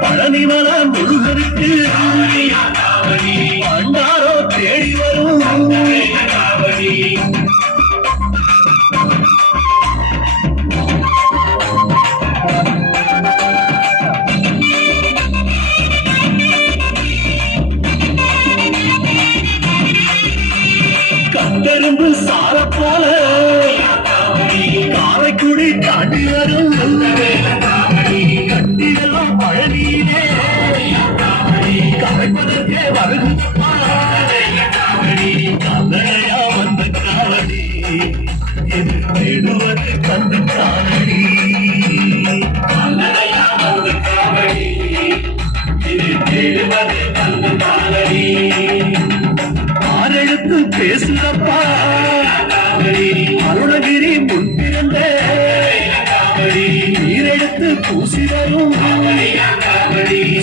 பழனிமல முருகனுக்கு பண்டாரோ தேடி வரும் கந்தரும்பு சார போல காரைக்குடி தாண்டி வரும் கட்டியெல்லாம் பழனியிலே கரைப்பதற்கே வருது கந்தனையா வந்த காவடி இது தேடுவது கந்த காவடி ஆரெழுத்து பேசுறப்பா அருணகிரி முன்பிருந்த நீரெடுத்து பூசி வரும்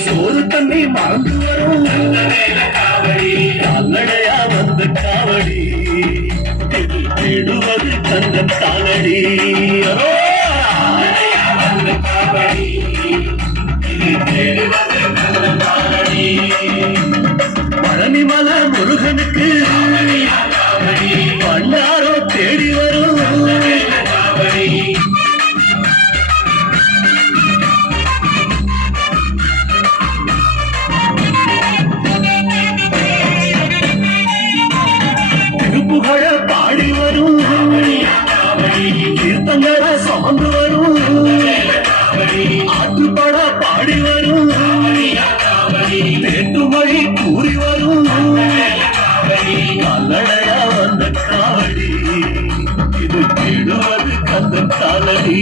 சோறு தண்ணி மறந்து வரும் கால்நடையா வந்த காவடி தேடுவது கந்த காவடி பழனிமல முருகனுக்கு பண்டாரோ தேடி வரும் திருப்புகழ பாடி வரும் கீர்த்தங்களை சுமந்து வரும் ஆற்றுப்பட பாடி வரும் தேட்டுமொழி கூறி வரும் கால்நடையா வந்த காவடி இது தேடுவது கந்த காலடி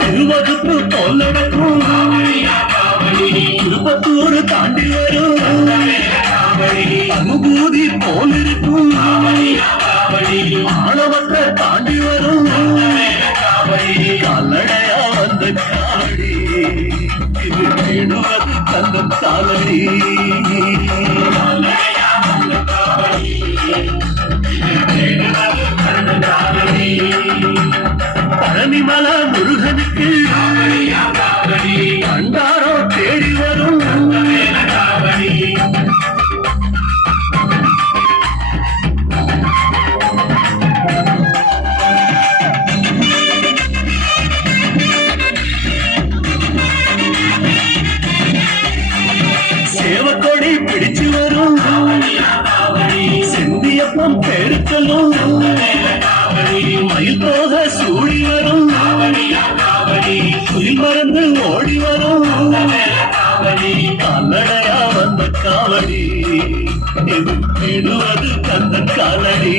திருவகுப்பு போல் நடக்கும் திருப்பத்தூர் தாண்டி வரும் அனுபூதி போல் இருக்கும் ஆணவற்ற தாண்டி வரும் கால்நடையா வந்த காவடி இது தேடுவது கந்த காலடி பழனிமல முருகனுக்கு பண்டாரோ தேடி வரும் சேவக்கொடி பிடிச்சு வரும் செந்தியப்பம் பெருக்கலும் மயில் போக சூடி வரும் புலி மறந்து ஓடி வரும் கால்நடையா வந்த காவடி இது தேடுவது கந்த காலடி